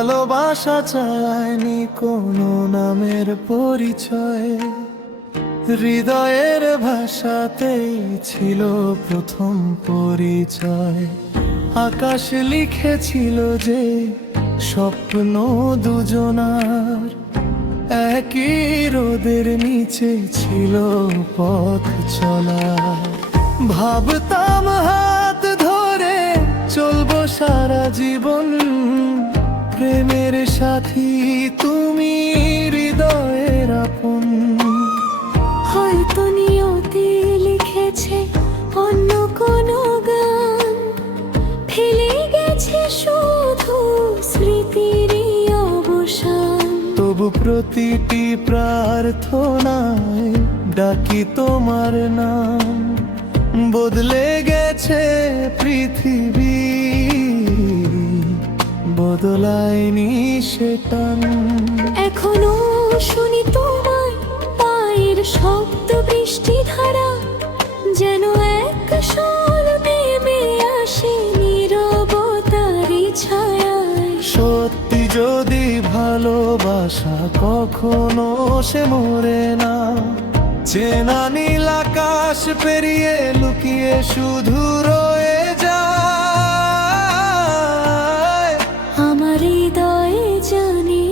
ভালোবাসা চায়নি কোনো নামের পরিচয়, হৃদয়ের ভাষাতেই ছিল প্রথম পরিচয়। আকাশ লিখেছিল যে স্বপ্ন দুজনার, একই রোদের নিচে ছিল পথ চলা। ভাবতাম হাত ধরে চলবো সারা জীবন, প্রেমের সাথী তুমি হৃদয়ের আপন। হয়তো নিয়তি লিখেছে অন্য কোনো গান, ফেলে গেছে শুধু স্মৃতিরই অবসান। তবু প্রতিটি প্রার্থনায় ডাকি তোমার নাম। বদলে গেছে পৃথিবী, বদলায়নি সেটা। এখনো শুনি তোমার পায়ের শব্দ, বৃষ্টি ধারা যেন এক স্বর নেমে আসে নীরবতারই ছায়ায়। সত্যি যদি ভালোবাসা কখনো সে মরে না, চেনা নীল আকাশ পেরিয়ে লুকিয়ে শুধু রয়ে যায়। আমার হৃদয়ে জানি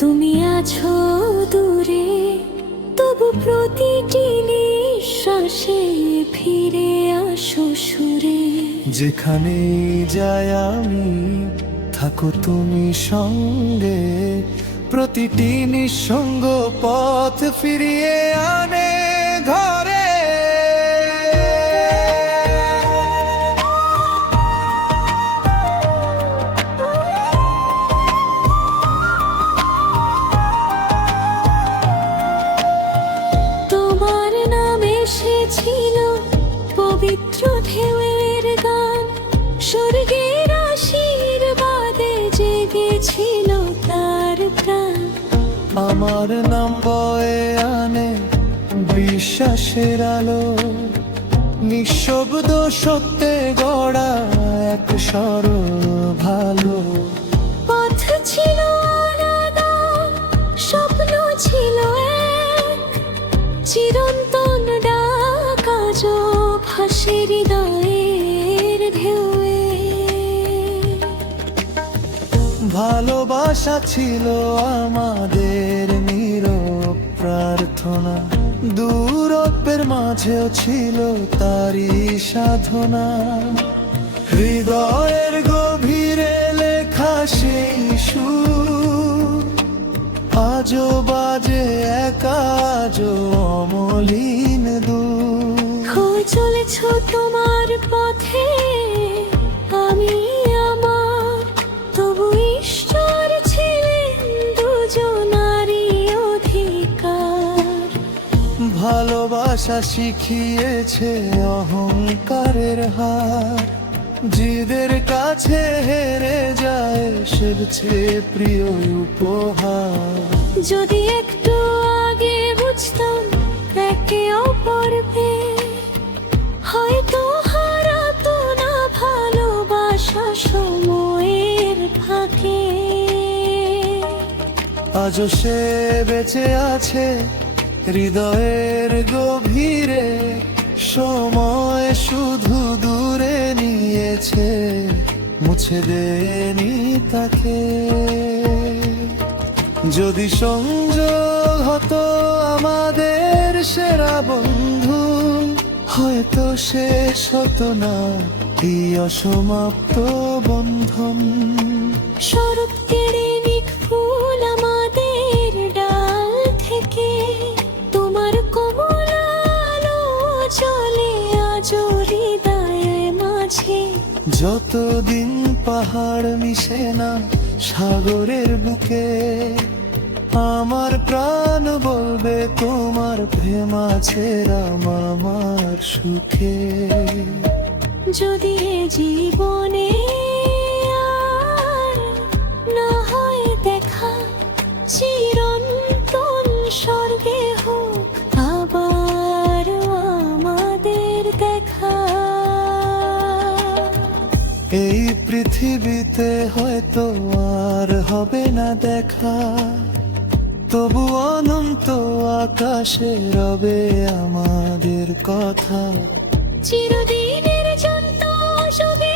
তুমি আছো দূরে, তবু প্রতিটি নিঃশ্বাসে ফিরে আসো সুরে। যেখানে যাই আমি থাকো তুমি সঙ্গে, প্রতিটি নিঃসঙ্গ পথ ফিরিয়ে আনে ঘরে। তোমার নাম এসেছিল পবিত্র ঢেউয়ের গান, স্বর্গের আশীর্বাদে জেগেছিল তার প্রাণ। আমার নাম বয়ে আনে বিশ্বাসের আলো, নিঃশব্দ সত্যে গড়া এক সরল ভালো। পথ ছিল আলাদা, স্বপ্ন ছিল এক, চিরন্তন ডাক আজও ভাসে হৃদয়ের ঢেউয়ে। ভালোবাসা ছিল আমাদের নীরব প্রার্থনা, দূরত্বের মাঝেও ছিল তারই সাধনা। হৃদয়ের গভীরে লেখা সেই সুর আজও বাজে একা, আজও অমলিন দূর। চলেছ তোমার পথে আমি আমার, তবু ঈশ্বর ছিলেন দুজনারই অধিকার। ভালোবাসা শিখিয়েছে অহংকারের হার, জিদের কাছে হেরে যায় সবচেয়ে প্রিয় উপহার। যদি একটু আগে বুঝতাম একে অপরকে, হয়তো হারাতো না ভালোবাসা সময়ের ফাঁকে। আজও সে বেঁচে আছে হৃদয়ের গভীরে, সময় শুধু দূরে নিয়েছে, মুছে দেয়নি তাকে। যদি সংযোগ হতো আমাদের সেরা বন্ধু, হয়তো শেষ হতো না এই অসমাপ্ত বন্ধন। শরৎ কেড়ে নিক ফুল আমাদের ডাল থেকে, তোমার কোমল আলো চলে আজও হৃদয়ের মাঝে। যতদিন পাহাড় মিশে না সাগরের বুকে, আমার প্রাণ বলবে তোমার প্রেম আছে রাম আমার সুখে। যদি এ জীবনে আর না হয় দেখা, চিরন্তন স্বর্গে হোক আবার আমাদের দেখা। এই পৃথিবীতে হয়তো আর হবে না দেখা, তবু অনন্ত আকাশে রবে আমাদের কথা। চিরদিনের জন্য শুধু